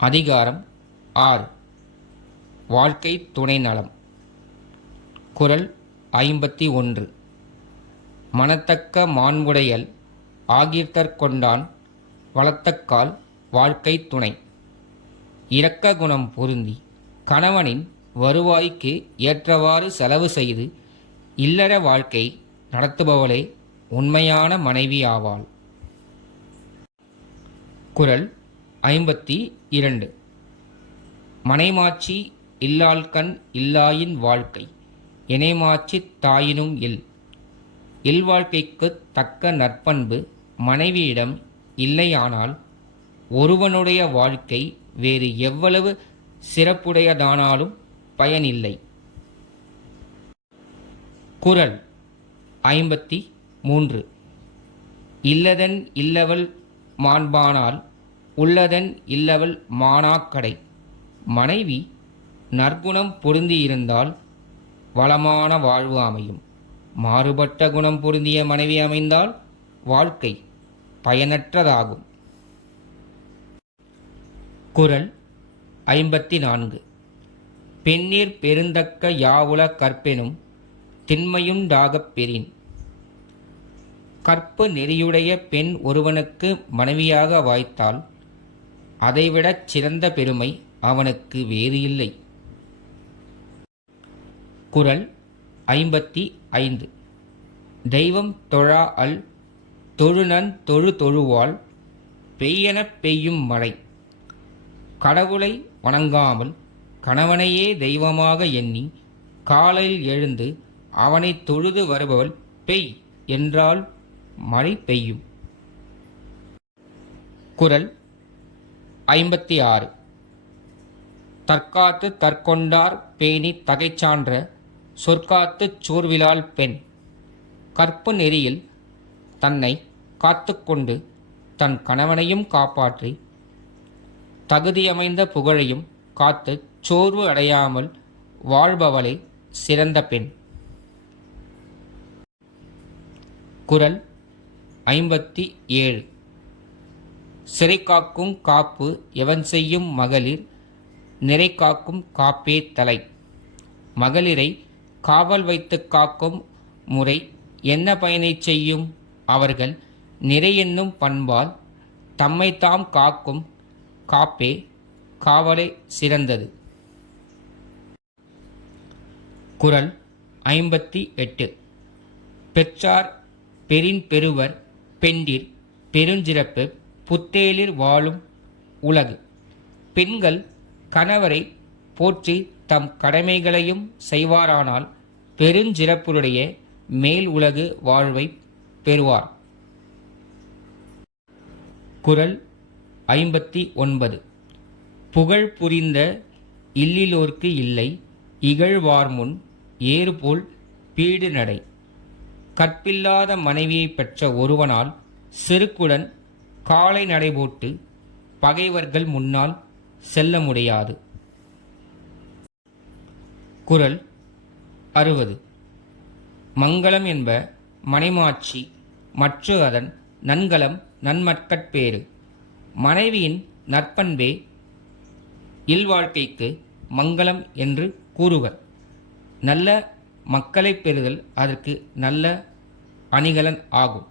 அதிகாரம் 6. வாழ்க்கை துணை நலம். குறள் 51. மனத்தக்க மாண்புடையல் ஆகிர்தற் கொண்டான் வளத்தக்கால் வாழ்க்கை துணை. இரக்க குணம் பொருந்தி கணவனின் வருவாய்க்கு ஏற்றவாறு செலவு செய்து இல்லற வாழ்க்கை நடத்துபவளே உண்மையான மனைவி ஆவாள். குறள் 52. மனைமாட்சி இல்லாள்கண் இல்லாயின் வாழ்க்கை இணைமாட்சித் தாயினும் இல். இல்வாழ்க்கைக்குத் தக்க நற்பண்பு மனைவியிடம் இல்லையானால் ஒருவனுடைய வாழ்க்கை வேறு எவ்வளவு சிறப்புடையதானாலும் பயனில்லை. குறள் 53. இல்லதன் இல்லவள் மாண்பானால் உள்ளதன் இல்லவள் மாணாக்கடை. மனைவி நற்குணம் பொருந்தியிருந்தால் வளமான வாழ்வு அமையும். மாறுபட்ட குணம் பொருந்திய மனைவி அமைந்தால் வாழ்க்கை பயனற்றதாகும். குறள் 54. பெண்ணீர் பெருந்தக்க யாவுல கற்பெனும் திண்மையுண்டாகப் பெறின். கற்பு நெறியுடைய பெண் ஒருவனுக்கு மனைவியாக வாய்த்தால் அதைவிடச் சிறந்த பெருமை அவனுக்கு வேறு இல்லை. குறள் 55. தெய்வம் தொழா அல் தொழுநன் தொழு தொழுவாள் பெய்யெனப் பெய்யும் மழை. கடவுளை வணங்காமல் கணவனையே தெய்வமாக எண்ணி காலையில் எழுந்து அவனை தொழுது வருபவள் பெய் என்றால் மழை பெய்யும். குறள் 56. தற்காத்து தற்கொண்டார் பேணி தகைச்சான்ற சொற்காத்துச் சோர்விலாள் பெண். கற்பு நெறியில் தன்னை காத்துக்கொண்டு தன் கணவனையும் காப்பாற்றி தகுதியமைந்த புகழையும் காத்து சோர்வு அடையாமல் வாழ்பவளே சிறந்த பெண். குறள் 57. சிறைக்காக்கும் காப்பு எவன் செய்யும் மகளிர் நிறைக்காக்கும் காப்பே தலை. மகளிரை காவல் வைத்து காக்கும் முறை என்ன பயனை செய்யும்? அவர்கள் நிறை என்னும் பண்பால் தம்மைத்தாம் காக்கும் காப்பே காவலே சிறந்தது. குறள் 58. பெற்றார் பெரின் பெறுவர் பெண்டிர் பெருஞ்சிறப்பு புத்தேலிர் வாழும் உலகு. பெண்கள் கணவரை போற்றி தம் கடமைகளையும் செய்வாரானால் பெருஞ்சிறப்புடைய மேல் உலகு வாழ்வை பெறுவார். குறள் 59. புகழ் புரிந்த இல்லிலோர்க்கு இல்லை இகழ்வார்முன் ஏறுபோல் பீடு நடை. கற்பில்லாத மனைவியை பெற்ற ஒருவனால் செருக்குடன் காலை நடைபோட்டு பகைவர்கள் முன்னால் செல்ல முடியாது. குறள் 60. மங்களம் என்ப மனைமாட்சி மற்ற அதன் நன்கலம் நன்மற்கட்பேறு. மனைவியின் நற்பண்பே இல்வாழ்க்கைக்கு மங்களம் என்று கூறுவர். நல்ல மக்களை பெறுதல் அதற்கு நல்ல அணிகலன் ஆகும்.